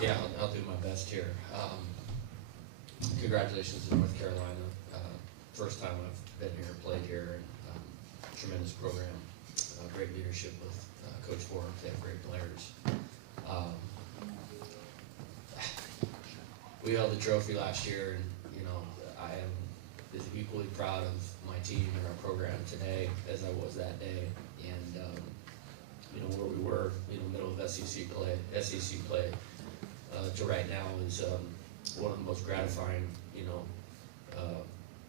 Yeah, I'll do my best here. Congratulations to North Carolina. First time I've been here, played here, and tremendous program. Great leadership with Coach Forbes. They have great players. Um, we held the trophy last year, and I am as equally proud of my team and our program today as I was that day. And where we were, middle of SEC play, to right now is one of the most gratifying,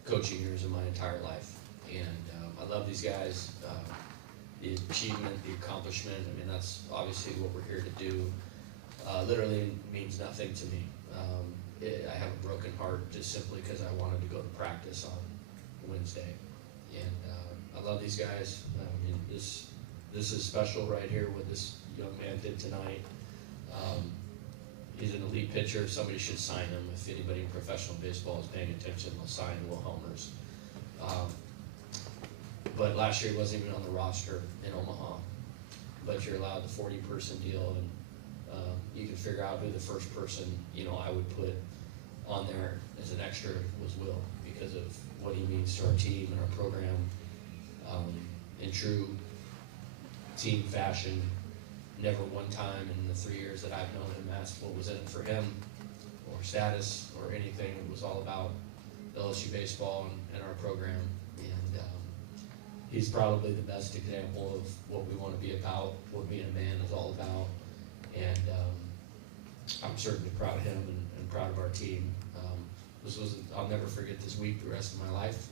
coaching years of my entire life. And I love these guys. The achievement, the accomplishment, I mean, that's obviously what we're here to do. Literally means nothing to me. I have a broken heart just simply because I wanted to go to practice on Wednesday. And I love these guys. I mean, this is special right here, what this young man did tonight. He's an elite pitcher. Somebody should sign him. If anybody in professional baseball is paying attention, they'll sign Will Helmers. But last year he wasn't even on the roster in Omaha. But you're allowed the 40-person deal, and you can figure out who the first person I would put on there as an extra was Will, because of what he means to our team and our program. In true team fashion, never one time in the 3 years that I've known him asked what was in it for him, or status, or anything. It was all about LSU baseball and our program. And he's probably the best example of what we want to be about, what being a man is all about. And I'm certainly proud of him and proud of our team. I'll never forget this week the rest of my life.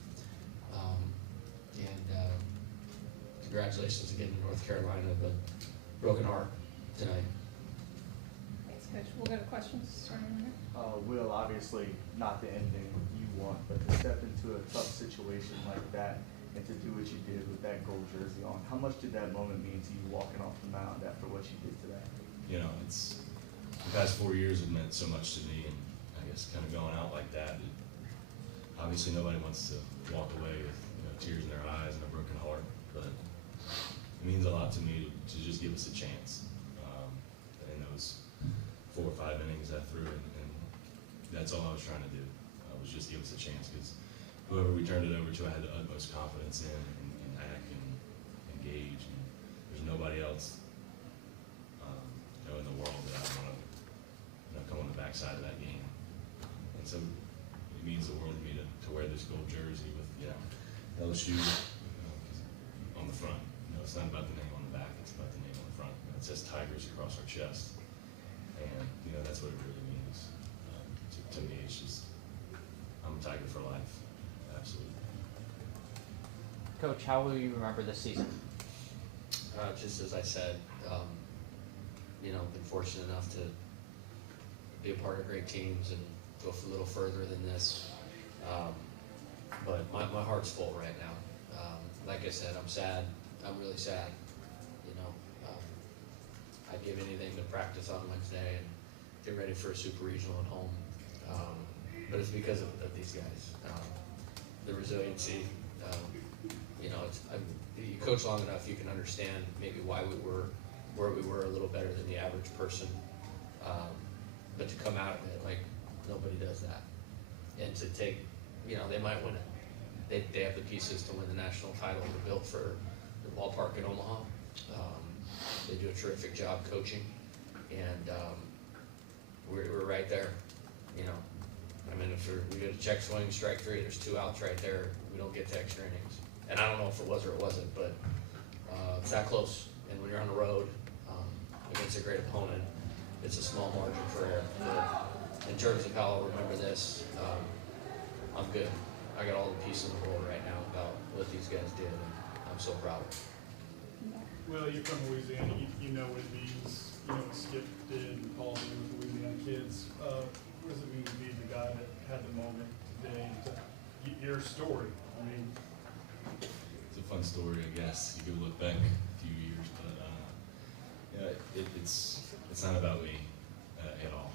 Congratulations again to North Carolina, but broken heart tonight. Thanks, Coach. We'll go to questions starting here. Will, obviously not the ending you want, but to step into a tough situation like that and to do what you did with that gold jersey on, how much did that moment mean to you walking off the mound after what you did today? It's the past 4 years have meant so much to me, and I guess kind of going out like that, obviously nobody wants to walk away with tears in their eyes and a broken heart, but it means a lot to me to just give us a chance. In those 4 or 5 innings I threw, and that's all I was trying to do. Was just give us a chance, because whoever we turned it over to, I had the utmost confidence in and act and engage. And there's nobody else in the world that I want to come on the backside of that game. And so it means the world to me to wear this gold jersey with LSU on the front. It's not about the name on the back, it's about the name on the front. It says Tigers across our chest. And that's what it really means. To me, it's just, I'm a Tiger for life. Absolutely. Coach, how will you remember this season? Just as I said, been fortunate enough to be a part of great teams and go a little further than this. But my heart's full right now. Like I said, I'm sad. I'm really sad. I'd give anything to practice on Wednesday and get ready for a super regional at home. But it's because of these guys. The resiliency. You coach long enough, you can understand maybe why we were where we were a little better than the average person. But to come out of it, like, nobody does that. And to take, they might win it. They have the pieces to win the national title. They're built for the ballpark in Omaha. They do a terrific job coaching, and we're right there. If we get a check swing, strike 3, there's 2 outs right there. We don't get to extra innings, and I don't know if it was or it wasn't, but it's that close. And when you're on the road against a great opponent, it's a small margin for error. But in terms of how I'll remember this, I'm good. I got all the pieces in the world right now about what these guys did, and I'm so proud. Well, you're from Louisiana. You know what it means. You know what Skip did and Paul did with Louisiana kids. What does it mean to be the guy that had the moment today? Your story. It's a fun story, I guess. You could look back a few years, but it's not about me at all.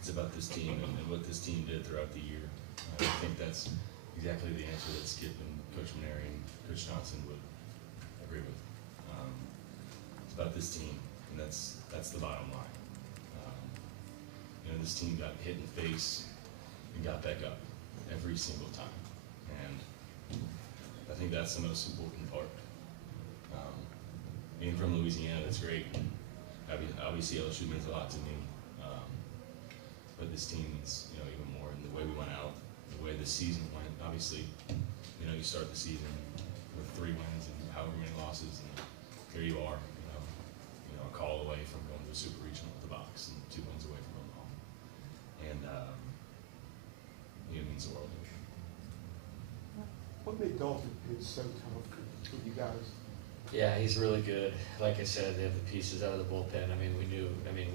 It's about this team and what this team did throughout the year. I think that's exactly the answer that Skip and Coach Maneri and Coach Johnson would agree with. It's about this team, and that's the bottom line. this team got hit in the face and got back up every single time. And I think that's the most important part. Being from Louisiana, that's great. Obviously, LSU means a lot to me. But this team means, even more. And the way we went out, the way the season went, obviously, you start the season with 3 wins and however many losses, and here you are, a call away from going to a super regional with the box and 2 wins away from Omaha. And it means the world to me. What made Dalton pitch so tough for you guys? Yeah, he's really good. Like I said, they have the pieces out of the bullpen.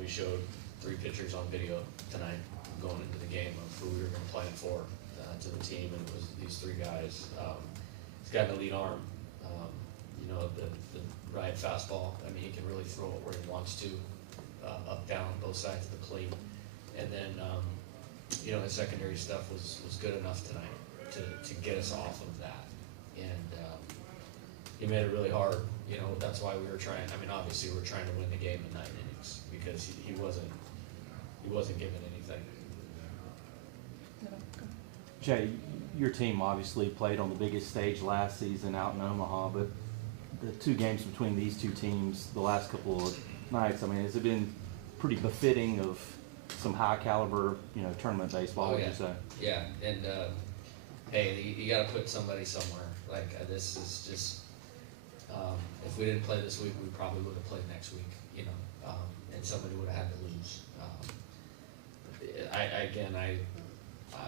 We showed 3 pitchers on video tonight going into the game of who we were going to plan for to the team, and it was these 3 guys. He's got an elite arm. The right fastball. He can really throw it where he wants to, up, down, both sides of the plate. And then, his secondary stuff was good enough tonight to get us off of that. And he made it really hard. That's why we were trying. Obviously we're trying to win the game in 9 innings because he wasn't given anything. Jay, your team obviously played on the biggest stage last season out in Omaha, but the 2 games between these 2 teams the last couple of nights, has it been pretty befitting of some high caliber, tournament baseball, would you say? Yeah, and hey, you got to put somebody somewhere. This is just, if we didn't play this week, we probably would have played next week, and somebody would have had to lose.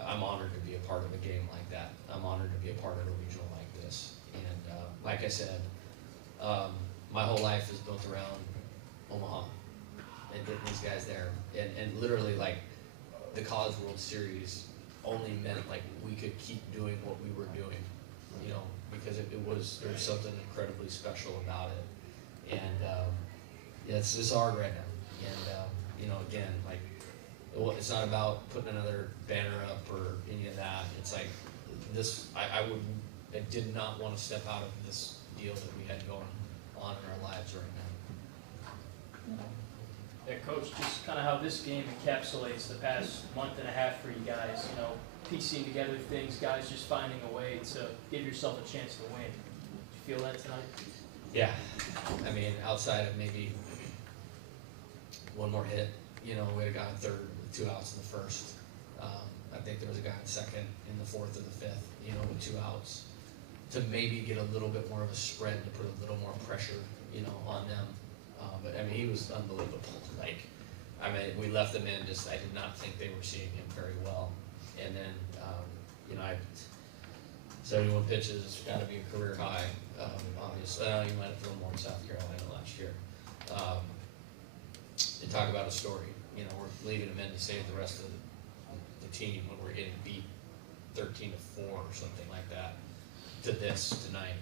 I'm honored to be a part of a game like that. I'm honored to be a part of a regional like this. And like I said, my whole life is built around Omaha and getting these guys there. And literally, the College World Series only meant we could keep doing what we were doing, because there was something incredibly special about it. And it's hard right now. And again, it's not about putting another banner up or any of that. It's this. I did not want to step out of this deal that we had going on in our lives right now. Yeah, Coach, just kind of how this game encapsulates the past month and a half for you guys, piecing together things, guys just finding a way to give yourself a chance to win. Did you feel that tonight? Yeah, outside of maybe one more hit, we had a guy in third with 2 outs in the first. I think there was a guy in second in the fourth or the fifth, with 2 outs, to maybe get a little bit more of a spread, to put a little more pressure, on them. But he was unbelievable. We left them in. I did not think they were seeing him very well. And then, 71 pitches, got to be a career high. Obviously, you might have thrown more in South Carolina last year. To talk about a story, we're leaving him in to save the rest of the team when we're getting beat 13-4 or something like that to this tonight.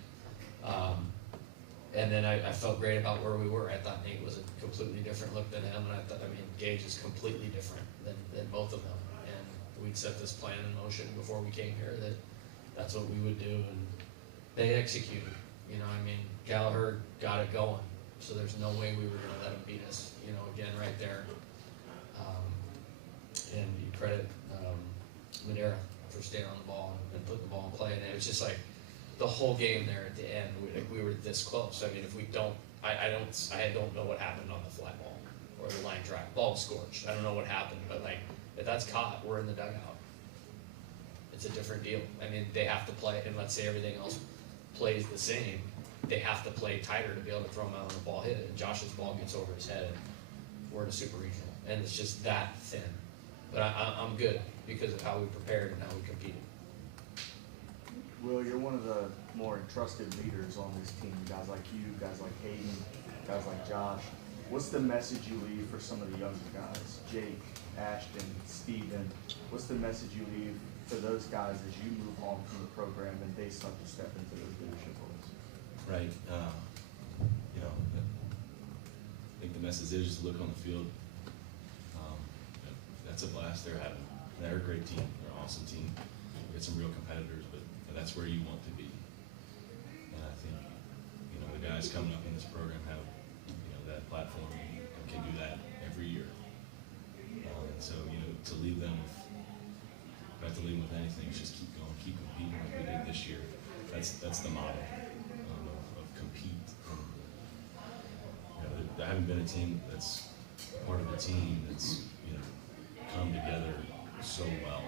And then I felt great about where we were. I thought Nate was a completely different look than him, and I thought, Gage is completely different than both of them. And we'd set this plan in motion before we came here that's what we would do, and they executed. Gallagher got it going, so there's no way we were going to let him beat us. Again, right there. And you credit Madeira for staying on the ball and putting the ball in play, and it was just the whole game there at the end, we were this close. If we don't, I don't know what happened on the fly ball or the line drive. Ball was scorched. I don't know what happened, but if that's caught, we're in the dugout. It's a different deal. They have to play, and let's say everything else plays the same, they have to play tighter to be able to throw him out on the ball hit it. And Josh's ball gets over his head, and we're in a super regional, and it's just that thin. But I'm good because of how we prepared and how we competed. Will, you're one of the more trusted leaders on this team. Guys like you, guys like Hayden, guys like Josh. What's the message you leave for some of the younger guys? Jake, Ashton, Steven. What's the message you leave for those guys as you move on from the program and they start to step into those leadership roles? Right. I think the message is just look on the field. That's a blast they're having. They're a great team. They're an awesome team. We got some real competitors, but that's where you want to be. And I think, the guys coming up in this program have, that platform and can do that every year. And so, anything, it's just keep going, keep competing like we did this year. That's the model of compete. There haven't been a team that's part of a team that's come together so well.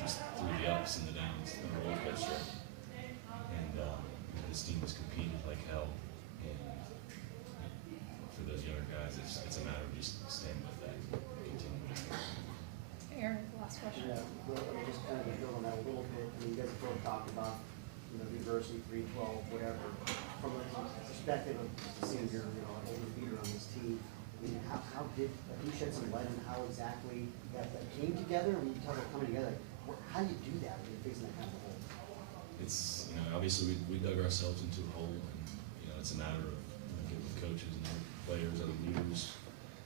Just through the ups and the downs, the roller coaster. And this team has competed like hell. And for those younger guys, it's a matter of just staying with that, continuing. Aaron, last question. Yeah, well, just kind of build on that a little bit. I mean, you guys have both talked about, diversity, 312, whatever. From a perspective of seeing your, an older leader on this team, I mean, how did, can you shed some light on how exactly that came together? When you talk about coming together, how do you do that when you're facing that kind of a hole? It's, obviously we dug ourselves into a hole, and, it's a matter of getting the coaches and other players, other leaders,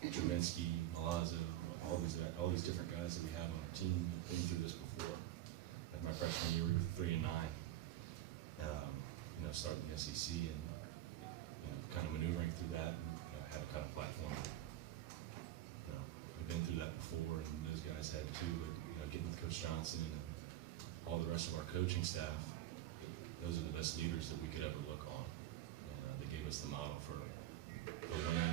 Trubinsky, Malazzo, all these different guys that we have on our team have been through this before. Like my freshman year, we were 3-9, starting the SEC and, kind of maneuvering through that and, had a kind of platform. We've been through that before, and those guys had too, but, getting with Coach Johnson and all the rest of our coaching staff, those are the best leaders that we could ever look on. And they gave us the model for winning,